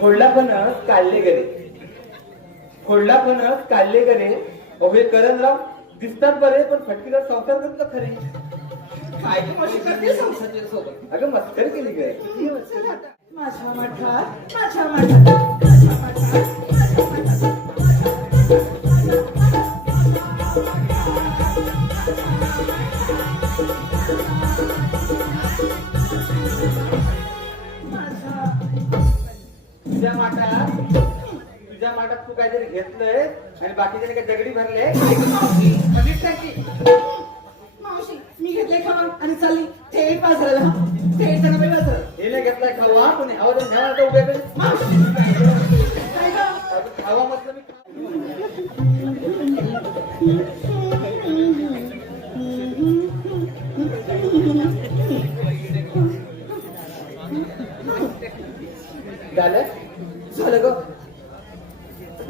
फोडला फणस काढले गरे फोडला फणस काढले अहो हे करणराव दिसतात बरे पण फटकीला संसार करत का खरे? काय ती मशी करते संसदेच्या सोबत? अगं मस्कर केली आता. माझ्या मठात माझ्या मठात माझ्या मठात. तुझ्या माठात तुझ्या माठात तू काहीतरी घेतलंय आणि बाकीच्याने काय दगडी भरले. मावशी. मावशी मी घेतले खाऊन आणि चालली. थेट बाजाराला थेट जनाबाई बाजार हिने घेतलाय खवा कोणी हवा तर न्यावा तर उभ्या खावा म्हटलं मी.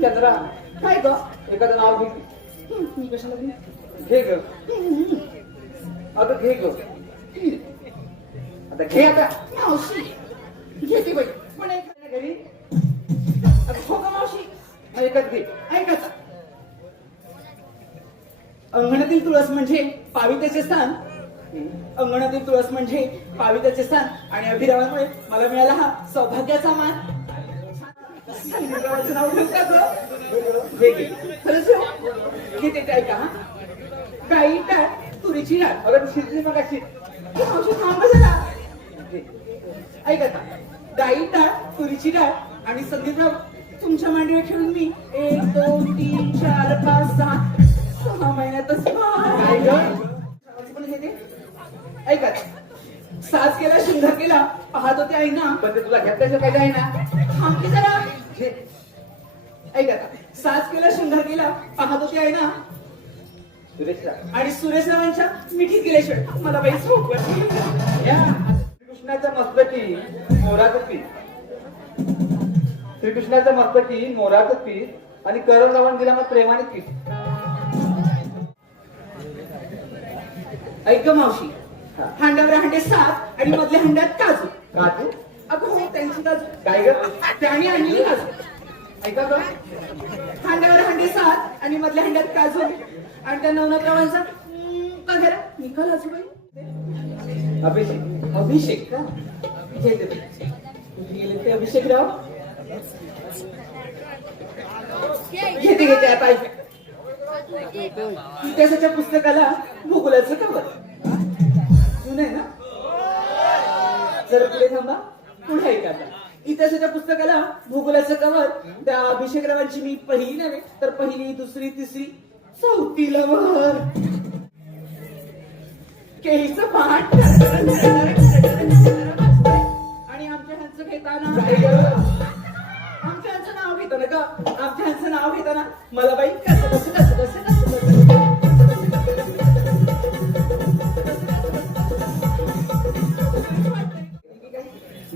चंद्रा. काय ग? एखादं नाव घे. मी कशाला घेऊ? घे ग. अगं घे ग. आता घे आता. मावशी. घेते बाई. पण ऐक घरी? हो का मावशी. ऐकत घे. ऐकायचं अंगणातील तुळस म्हणजे पावित्याचे स्थान. अंगणातील तुळस म्हणजे पावित्याचे स्थान. आणि अभिरावामुळे मला मिळाला हा सौभाग्याचा मान. गावाचं नाव घेऊ का खरंच घेते ते ऐका हा गाई टाळ तुरीची डाळ अगं शिजली मग अशी थांब जरा ऐका का गाई टाळ तुरीची डाळ आणि संगीतराव तुमच्या मांडीवर ठेवून मी एक दोन तीन चार पाच सहा सहा महिन्यातच पण घेते ऐका साज केला शृंगार केला पाहत होते आई ना पण ते तुला घेतल्याचं काय आहे ना थांबते जरा ऐका साज केला शृंगार केला पाहत होते आई ना? आणि सुरेशरावांच्या मिठीत गेल्याशिवाय मला बाई श्रीकृष्णाचं मस्तकी मोराचं पीठ श्रीकृष्णाचं मस्तकी मोराचं पीठ आणि करण रावण दिला मग प्रेमाने पीठ ऐक मावशी. हांड्यावर हांडे सात आणि मधल्या हांड्यात काजू. काजू? त्यांची काजू काय ग त्याने आणली काजू ऐका ग. हांड्यावर हांडे सात आणि मधल्या हांड्यात काजू. आणि त्या नवनाथरावांचा का घरा? निकाल आजूबाई. अभिषेक. अभिषेक का? घेते ते अभिषेकराव. घेते घेते आता ऐक. इतिहासाच्या पुस्तकाला भूगोलाचं कवर जुनं आहे ना? जरा पुढे थांबा. पुढे ऐका आता इतिहासाच्या पुस्तकाला भूगोलाचं कवर त्या अभिषेकरावांची मी पहिली नव्हे तर पहिली दुसरी तिसरी चौथीला वर केळीचं पाठ आणि आमच्या ह्यांचं घेताना आमच्या ह्यांचं नाव घेताना का? आमच्या ह्यांचं नाव घेताना मला बाई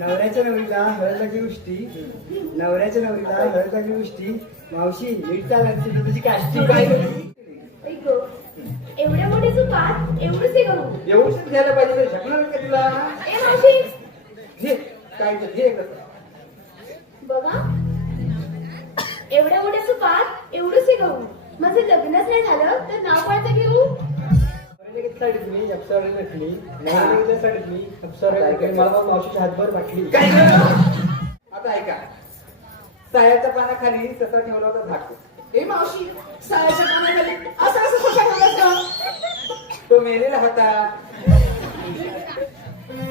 नवऱ्याच्या नवरीला हळद लागली उष्टी नवऱ्याच्या नवरीला हळद लागली उष्टी मावशी नीट चालायची तुझी काष्टी काय एवढ्या मोठी चुकात एवढंच हे करू. एवढं शिक घ्यायला पाहिजे तर शकणार का तुला? ए मावशी. घे काय ते घे ग. बघा. एवढ्या मोठ्या चुकात एवढंच हे करू. माझं लग्नच नाही झालं तर नाव कोणतं घेऊ मी अप्सरा नटली मी अप्सरा मला मावशीच्या हातभर वाटली काय? आता ऐका. सायाच्या पानाखाली ससा ठेवला होता झाकून. ए मावशी सायाच्या पानाखाली असं असं बोललास का तो मेलेला होता.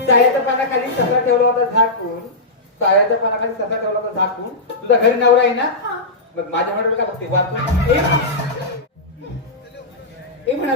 सायाच्या पानाखाली ससा ठेवला होता झाकून. सायाच्या पानाखाली ससा ठेवला होता झाकून. तुझा घरी नवरा आहे ना? हा. मग माझ्या म्हणून का बघते वाचून ए ए म्हणा.